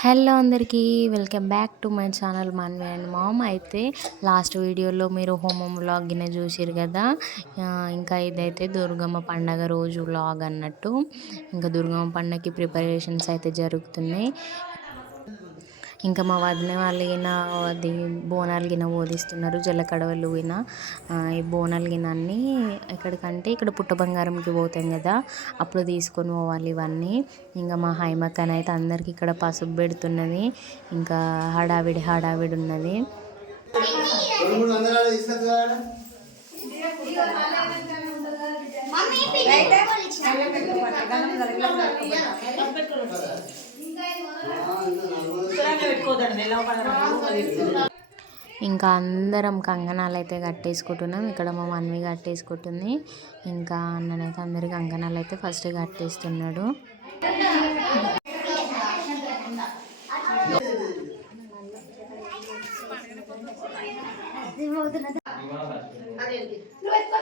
Hello అందరికీ welcome back to my channel Manvi and mom. అయితే last వీడియోలో మీరు హోమం వ్లాగ్ చూసారు చూసిరు కదా? ఇంకా ఇదైతే దుర్గమ్మ పండగ రోజు వ్లాగ్ అన్నట్టు. ఇంకా దుర్గమ్మ పండగకి ప్రిపరేషన్స్ అయితే జరుగుతున్నాయి. ఇంకా మా వదిన వాళ్ళు గిన అది బోనాలు గిన ఓదిస్తున్నారు జల్లకడవలు గిన ఈ బోనాలు గిన అన్నీ ఎక్కడికంటే ఇక్కడ పుట్ట బంగారంకి పోతాం కదా అప్పుడు తీసుకొని పోవాలి ఇవన్నీ. ఇంకా మా హైమక్కన అయితే అందరికి ఇక్కడ పసుపు పెడుతున్నది ఇంకా హడావిడి హడావిడి ఉన్నది. రెండు మూడు వందలు తీసుకొచ్చు కదా ఇంకా అందరం కంగనాలు అయితే కట్టేసుకుంటున్నాం. ఇక్కడ మా మమ్మీ కట్టేసుకుంటుంది. ఇంకా అన్ననైతే అందరికి కంగనాలు అయితే ఫస్ట్ కట్టేస్తున్నాడు.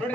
ನೋಡಿ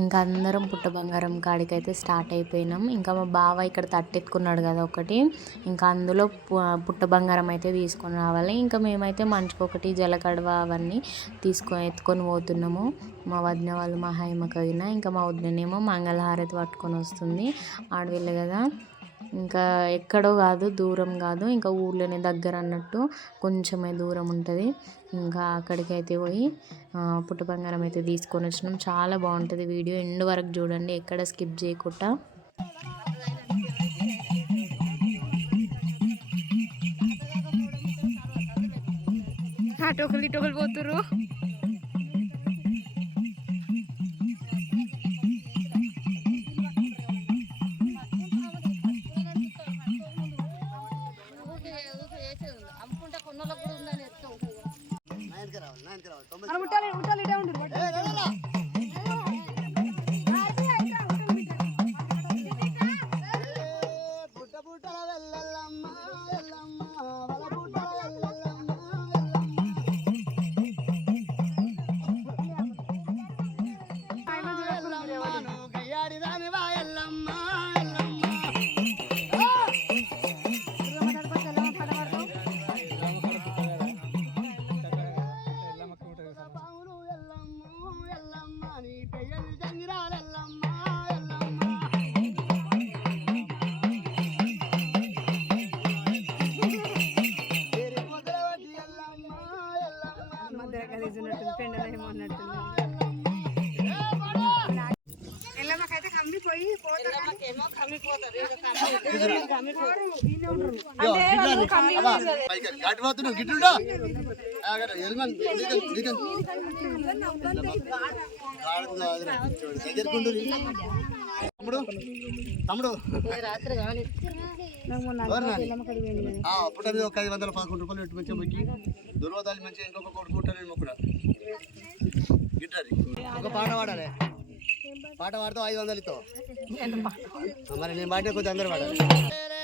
ఇంకా అందరం పుట్ట బంగారం కాడికైతే స్టార్ట్ అయిపోయినాం. ఇంకా మా బావ ఇక్కడ తట్టెత్తుకున్నాడు కదా ఒకటి. ఇంకా అందులో పుట్ట బంగారం అయితే తీసుకొని రావాలి. ఇంకా మేమైతే మంచుకొకటి జలకడవ అవన్నీ తీసుకొని ఎత్తుకొని పోతున్నాము. మా వదిన వాళ్ళు మా హైమకైనా ఇంకా మా వదినేమో మంగళహారతి పట్టుకొని వస్తుంది. ఆడవిల్లు కదా. ఇంకా ఎక్కడో కాదు దూరం కాదు. ఇంకా ఊర్లోనే దగ్గర అన్నట్టు కొంచెమే దూరం ఉంటుంది. ఇంకా అక్కడికి అయితే పోయి పుట్టు పుట్ట బంగారం అయితే తీసుకొని వచ్చినాం. చాలా బాగుంటుంది వీడియో. ఎండ్ వరకు చూడండి. ఎక్కడ స్కిప్ చేయకుండా. టోకలి పోతురు I'm going to tell you, I'm going. తమ్ముడు తమ్ముడు ఎవరు నాని? ఆ, పుట్ట మీద ఒక ఐదు వందల పదకొండు రూపాయలు పెట్టి మంచిగా మొక్కి దుర్వదాలు మంచిగా ఇంకొక కొడుకుంటాను మొక్కుడా గిట్టారి ఒక పాట పాడాలి పాట పాడితే ఐదు వందలు ఇస్తావు ఆ, మరి నేను పాడిన కొద్ది అందరు పాడాలి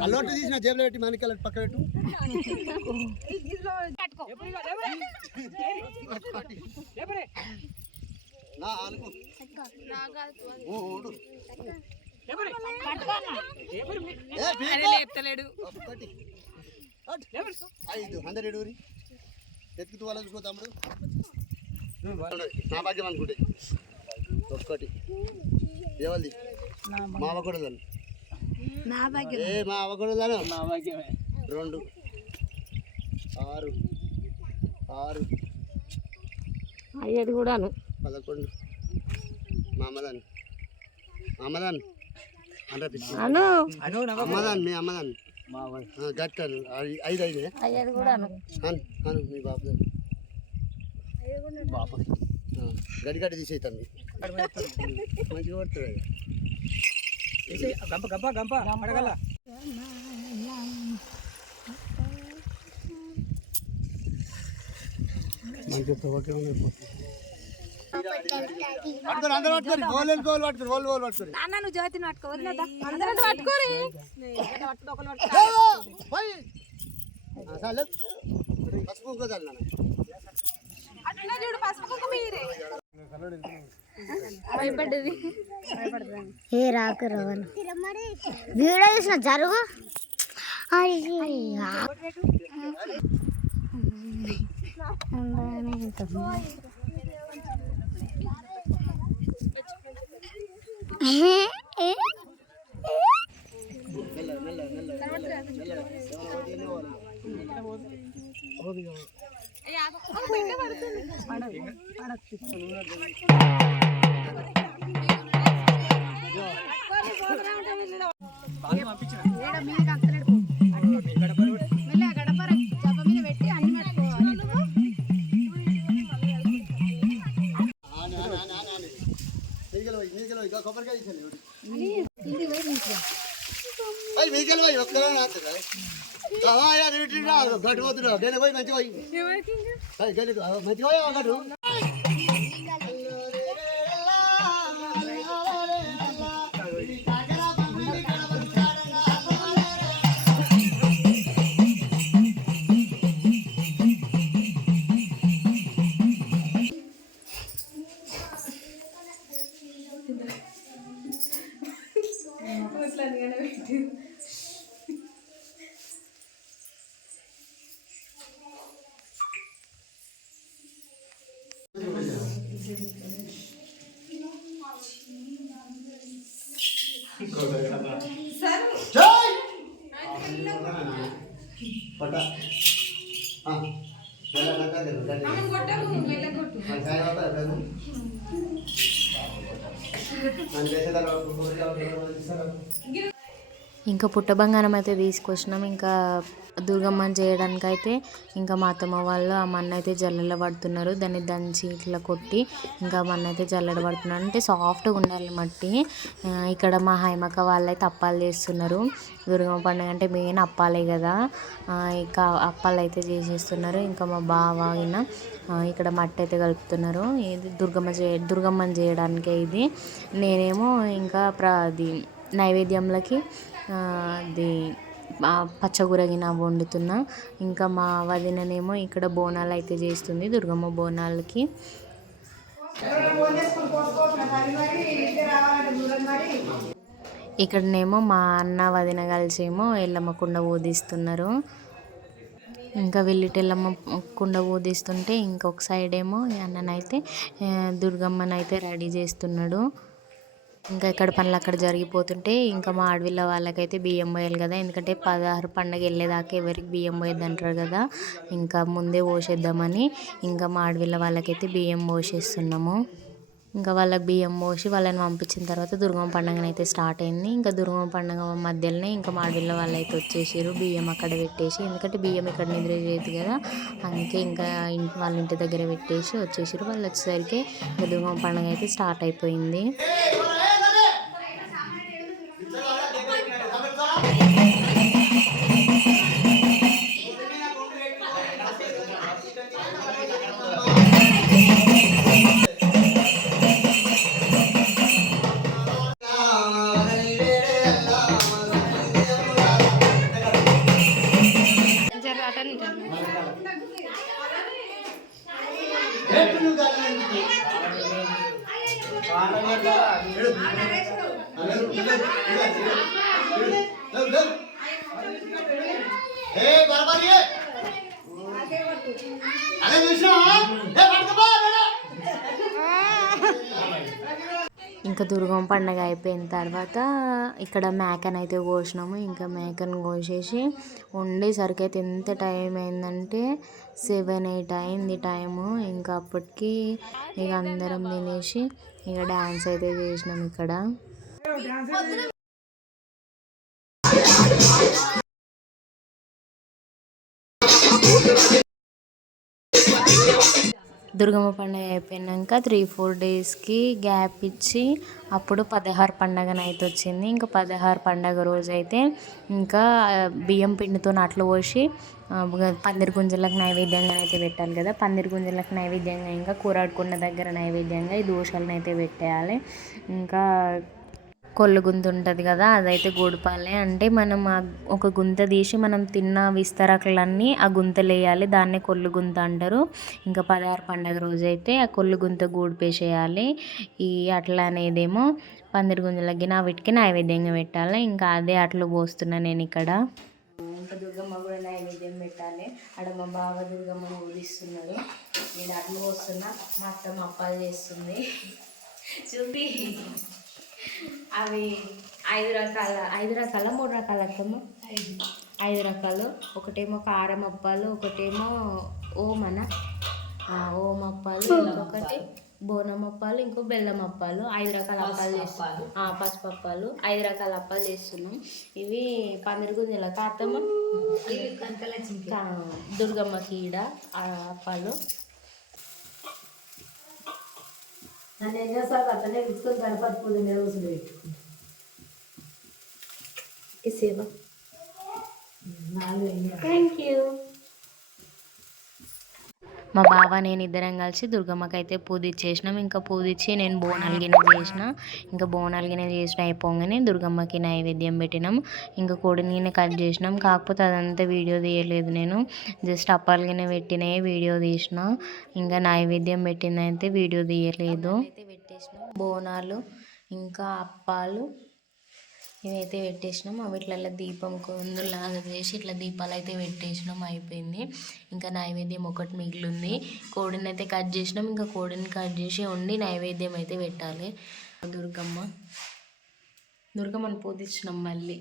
అల్లోటి తీసిన జేబులో పెట్టి మానికాల పక్క పెట్టు నా అనుకో ఓడు ఏ, పీకో. ఒక్కటి. ఐదు హండ్రెడ్ ఎడుగురి ఎత్తుకుతూ వాళ్ళ చూసుకో తమ్ముడు. నా భాగ్యం అనుకుంటే. ఒక్కటి. ఎవరిది? మా అవ్వకూడదు ఏ మా అవ్వకూడదు రెండు. ఆరు. ఆరు. అయ్యేది కూడాను. పదకొండు. మా అమ్మదాన్ని మా అమ్మదాన్ని అంటే అను. అమ్మదాన్ని మీ అమ్మదాన్ని గట్టాను ఐదు ఐదే? అయ్యేది కూడాను అను. అను మీ బాబు. ఆ, గడి గడ్డి తీసేస్తాను మంచిగా పడుతుంది గంప గంప గంప. అడగల. మంచిగా ఓకే పట్టుకోరు అందరూ పట్టుకోరు గోలు గోలు పట్టుకోరు గోలు గోలు పట్టుకోరు నాన్న నువ్వు జ్యోతిని పట్టుకో వదిలేదా అందరూ పట్టుకోరి పోయి. ఆ, చాలు పసుపు అట్లా చూడు పసుపు కుంకుమ మీరే ఏ రాకు రవను వీడియో చూసిన జరుగు మెల్ల మెల్ల ఆ, ఆ, అది పెట్టి రా, గట్టు పోతున్నావు. గేదె పోయి, మంచిగా పోయి. పోయి, గేదె, ఆ, మంచిగా ఇంకా పుట్ట బంగారం అయితే తీసుకొచ్చినాం. ఇంకా దుర్గమ్మని చేయడానికైతే ఇంకా మా అత్తమ్మ వాళ్ళు ఆ మన్ను అయితే జల్లెడ పడుతున్నారు. దాన్ని దంచి ఇట్లా కొట్టి ఇంకా మన్ను అయితే జల్లెడ పడుతున్నారు. అంటే సాఫ్ట్గా ఉండాలి మట్టి. ఇక్కడ మా హైమక్క వాళ్ళైతే అప్పాలు చేస్తున్నారు. దుర్గమ్మ పండుగ అంటే మెయిన్ అప్పాలే కదా. ఇంకా అప్పాలు అయితే చేసేస్తున్నారు. ఇంకా మా బావ ఆయన ఇక్కడ మట్టి అయితే కలుపుతున్నారు. ఇది దుర్గమ్మ చే దుర్గమ్మని చేయడానికే ఇది. నేనేమో ఇంకా ప్ర అది నైవేద్యంలోకి అది పచ్చగురగిన వండుతున్నా. ఇంకా మా వదిననేమో ఇక్కడ బోనాలు అయితే చేస్తుంది దుర్గమ్మ బోనాలకి. ఇక్కడనేమో మా అన్న వదిన కలిసేమో ఎల్లమ్మ కుండ ఊదిస్తున్నారు. ఇంకా వెళ్ళిటెల్లమ్మ కుండ ఊదిస్తుంటే ఇంకొక సైడ్ ఏమో అన్ననైతే దుర్గమ్మనైతే రెడీ చేస్తున్నాడు. ఇంకా ఇక్కడ పనులు అక్కడ జరిగిపోతుంటే ఇంకా మా అడవిలో వాళ్ళకైతే బియ్యం పోయాలి కదా. ఎందుకంటే పదహారు పండగ వెళ్ళేదాకా ఎవరికి బియ్యం పోయేది అంటారు కదా. ఇంకా ముందే పోసేద్దామని ఇంకా మా అడవిలో వాళ్ళకైతే బియ్యం పోసేస్తున్నాము. ఇంకా వాళ్ళకి బియ్యం పోసి వాళ్ళని పంపించిన తర్వాత దుర్గమ్మ పండుగ అయితే స్టార్ట్ అయింది. ఇంకా దుర్గమ్మ పండుగ మధ్యలోనే ఇంకా మాడవిల్ల వాళ్ళు అయితే వచ్చేసారు బియ్యం అక్కడ పెట్టేసి. ఎందుకంటే బియ్యం ఇక్కడ నిద్ర చేయదు కదా అందుకే ఇంకా వాళ్ళ ఇంటి దగ్గర పెట్టేసి వచ్చేసారు వాళ్ళు వచ్చేసరికి ఇంకా దుర్గమ్మ పండుగ అయితే స్టార్ట్ అయిపోయింది. అదే ఇంకా దుర్గమ్మ పండగ అయిపోయిన తర్వాత ఇక్కడ మేకను అయితే కోసినాము. ఇంకా మేకను కోసేసి వండేసరికి అయితే ఎంత టైం అయిందంటే సెవెన్ ఎయిట్ అయింది టైము. ఇంకా అప్పటికి ఇక అందరం తినేసి ఇక డ్యాన్స్ అయితే చేసినాం ఇక్కడ. దుర్గమ్మ పండుగ అయిపోయినాక త్రీ ఫోర్ డేస్కి గ్యాప్ ఇచ్చి అప్పుడు పదహారు పండగ నైట్ వచ్చింది. ఇంకా పదహారు పండగ రోజు అయితే ఇంకా బియ్యం పిండితో అట్లు పోసి పందిరి గుంజలకు నైవేద్యంగా అయితే పెట్టాలి కదా. పందిరి గుంజలకు నైవేద్యంగా ఇంకా కూరాడుకున్న దగ్గర నైవేద్యంగా ఈ దోశలను అయితే పెట్టేయాలి. ఇంకా కొల్లు గుంత ఉంటుంది కదా అదైతే గూడుపాలే. అంటే మనం ఆ ఒక గుంత తీసి మనం తిన్న విస్తరకులన్నీ ఆ గుంతలు వేయాలి దాన్నే కొల్లు గుంత అంటారు. ఇంకా పదహారు పండగ రోజు అయితే ఆ కొల్లు గుంత గూడిపేసేయాలి. ఈ అట్లా అనేదేమో పందిరి గుంజలకి నా వీటికి నైవేద్యంగా పెట్టాలి. ఇంకా అదే అట్లు పోస్తున్నా నేను ఇక్కడ. ఇంకా దుర్గమ్మ కూడా నైవేద్యం పెట్టాలి. అక్కడ మా బావ దుర్గమ్మ ఊదిస్తున్నాడు నేను అట్లు పోస్తున్నా. మా అత్తమ్మ అప్పాలు చేస్తుంది. చూపి. అవి ఐదు రకాల ఐదు రకాల మూడు రకాల అత్తమ్మ? ఐదు. రకాలు. ఒకటేమో కారం అప్పాలు ఒకటేమో ఓమన. ఆ, ఓం అప్పాలు ఇంకొకటి బోనం అప్పాలు ఇంకో బెల్లం అప్పాలు. ఐదు రకాల అప్పాలు చేస్తున్నాం పసుపు అప్పాలు. ఐదు రకాల అప్పాలు చేస్తున్నాం. ఇవి పందిరి గుంజల కాతమ్మ కా- దుర్గమ్మ కీడ అప్పాలు. నన్ను ఎన్నోసార్లు అట్లనే పిచ్చుకొని గణపతి పూజ పెట్టుకుంది ఈ సేవ. నాలుగు థ్యాంక్ యూ మా బావ నేను ఇద్దరం కలిసి దుర్గమ్మకి అయితే పూజ ఇచ్చేసినాం ఇంకా పూజ ఇచ్చి నేను బోనాలు గిన్నె చేసిన. ఇంకా బోనాలు గిన్నె చేసిన అయిపోగానే దుర్గమ్మకి నైవేద్యం పెట్టినాం. ఇంకా కోడిని గిన్నె కట్ చేసినాం. కాకపోతే అదంతా వీడియో తీయలేదు నేను. జస్ట్ అప్పాలు గిన్నె పెట్టినే వీడియో తీసిన. ఇంకా నైవేద్యం పెట్టిందైతే వీడియో తీయలేదు. బోనాలు ఇంకా అప్పాలు ఇవైతే పెట్టేసినాం. వీటిలలో దీపం కొందులాగా చేసి ఇట్లా దీపాలు అయితే పెట్టేసినాం. అయిపోయింది. ఇంకా నైవేద్యం ఒకటి మిగిలింది. కోడిని అయితే కట్ చేసినాం. ఇంకా కోడిని కట్ చేసి ఉండి నైవేద్యం అయితే పెట్టాలి. దుర్గమ్మ. దుర్గమ్మని పూజించినాం మళ్ళీ.